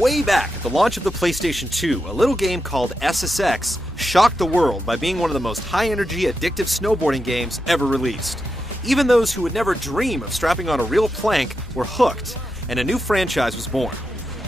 Way back at the launch of the PlayStation 2, a little game called SSX shocked the world by being one of the most high-energy, addictive snowboarding games ever released. Even those who would never dream of strapping on a real plank were hooked, and a new franchise was born.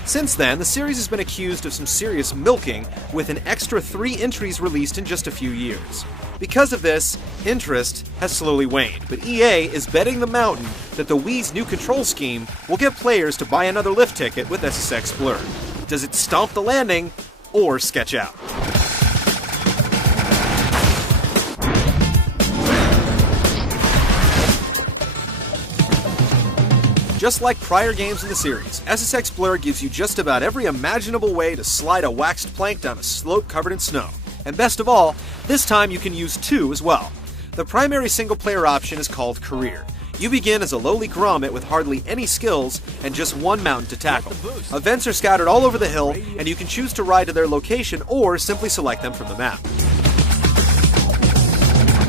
Since then, the series has been accused of some serious milking, with an extra 3 entries released in just a few years. Because of this, interest has slowly waned, but EA is betting the mountain that the Wii's new control scheme will get players to buy another lift ticket with SSX Blur. Does it stomp the landing, or sketch out? Just like prior games in the series, SSX Blur gives you just about every imaginable way to slide a waxed plank down a slope covered in snow. And best of all, this time you can use 2 as well. The primary single-player option is called Career. You begin as a lowly grommet with hardly any skills and just 1 mountain to tackle. Events are scattered all over the hill, and you can choose to ride to their location or simply select them from the map.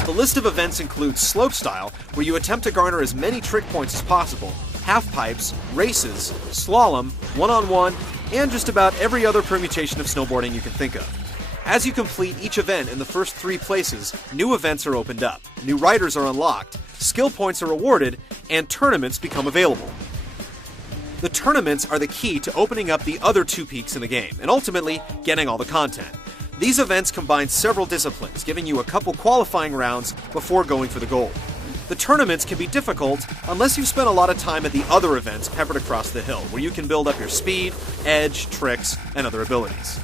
The list of events includes slopestyle, where you attempt to garner as many trick points as possible, half-pipes, races, slalom, one-on-one, and just about every other permutation of snowboarding you can think of. As you complete each event in the first 3 places, new events are opened up, new riders are unlocked, skill points are awarded, and tournaments become available. The tournaments are the key to opening up the other 2 peaks in the game, and ultimately getting all the content. These events combine several disciplines, giving you a couple qualifying rounds before going for the gold. The tournaments can be difficult unless you've spent a lot of time at the other events peppered across the hill, where you can build up your speed, edge, tricks, and other abilities.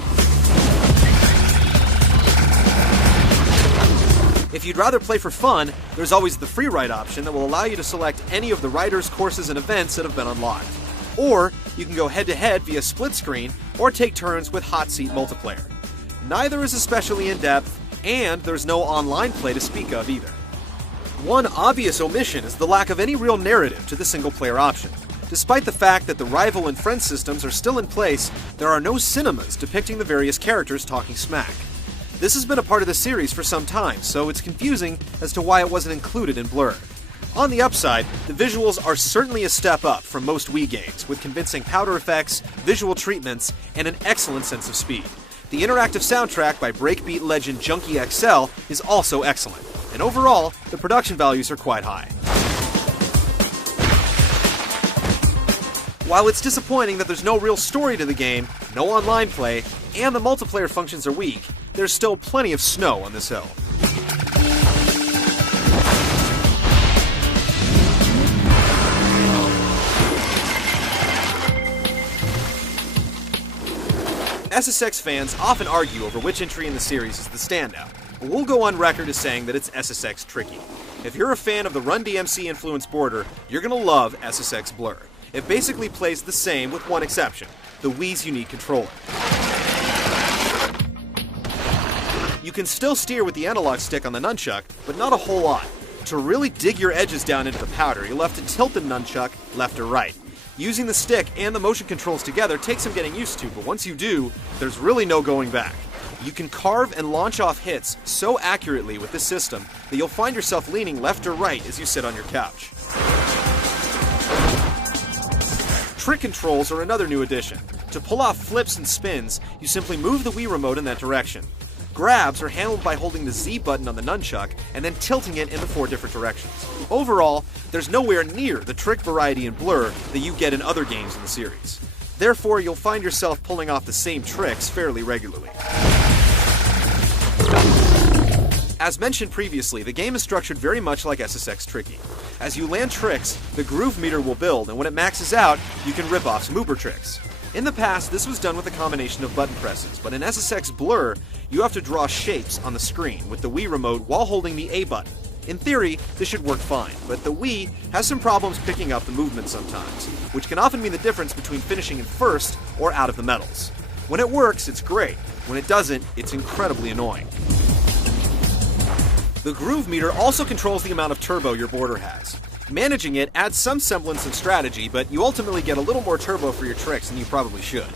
If you'd rather play for fun, there's always the free ride option that will allow you to select any of the riders, courses, and events that have been unlocked. Or you can go head-to-head via split screen, or take turns with hot seat multiplayer. Neither is especially in-depth, and there's no online play to speak of either. One obvious omission is the lack of any real narrative to the single-player option. Despite the fact that the rival and friend systems are still in place, there are no cinemas depicting the various characters talking smack. This has been a part of the series for some time, so it's confusing as to why it wasn't included in Blur. On the upside, the visuals are certainly a step up from most Wii games, with convincing powder effects, visual treatments, and an excellent sense of speed. The interactive soundtrack by breakbeat legend Junkie XL is also excellent, and overall, the production values are quite high. While it's disappointing that there's no real story to the game, no online play, and the multiplayer functions are weak, there's still plenty of snow on this hill. SSX fans often argue over which entry in the series is the standout, but we'll go on record as saying that it's SSX Tricky. If you're a fan of the Run DMC influenced border, you're gonna love SSX Blur. It basically plays the same with one exception, the Wii's unique controller. You can still steer with the analog stick on the nunchuck, but not a whole lot. To really dig your edges down into the powder, you'll have to tilt the nunchuck left or right. Using the stick and the motion controls together takes some getting used to, but once you do, there's really no going back. You can carve and launch off hits so accurately with this system that you'll find yourself leaning left or right as you sit on your couch. Trick controls are another new addition. To pull off flips and spins, you simply move the Wii remote in that direction. Grabs are handled by holding the Z button on the nunchuck and then tilting it in the 4 different directions. Overall, there's nowhere near the trick variety in Blur that you get in other games in the series. Therefore, you'll find yourself pulling off the same tricks fairly regularly. As mentioned previously, the game is structured very much like SSX Tricky. As you land tricks, the groove meter will build, and when it maxes out, you can rip off some uber tricks. In the past, this was done with a combination of button presses, but in SSX Blur, you have to draw shapes on the screen with the Wii remote while holding the A button. In theory, this should work fine, but the Wii has some problems picking up the movement sometimes, which can often mean the difference between finishing in first or out of the medals. When it works, it's great. When it doesn't, it's incredibly annoying. The groove meter also controls the amount of turbo your boarder has. Managing it adds some semblance of strategy, but you ultimately get a little more turbo for your tricks than you probably should.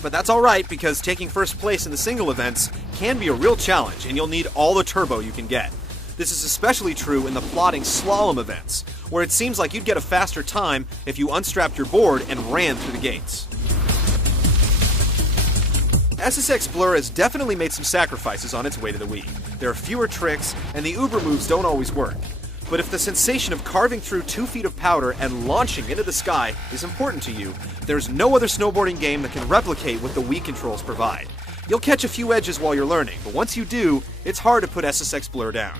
But that's alright, because taking first place in the single events can be a real challenge, and you'll need all the turbo you can get. This is especially true in the plodding slalom events, where it seems like you'd get a faster time if you unstrapped your board and ran through the gates. SSX Blur has definitely made some sacrifices on its way to the Wii. There are fewer tricks, and the uber moves don't always work. But if the sensation of carving through 2 feet of powder and launching into the sky is important to you, there's no other snowboarding game that can replicate what the Wii controls provide. You'll catch a few edges while you're learning, but once you do, it's hard to put SSX Blur down.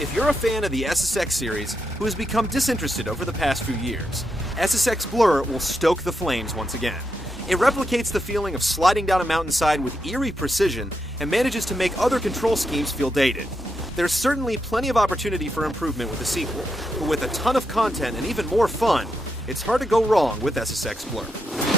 If you're a fan of the SSX series who has become disinterested over the past few years, SSX Blur will stoke the flames once again. It replicates the feeling of sliding down a mountainside with eerie precision and manages to make other control schemes feel dated. There's certainly plenty of opportunity for improvement with the sequel, but with a ton of content and even more fun, it's hard to go wrong with SSX Blur.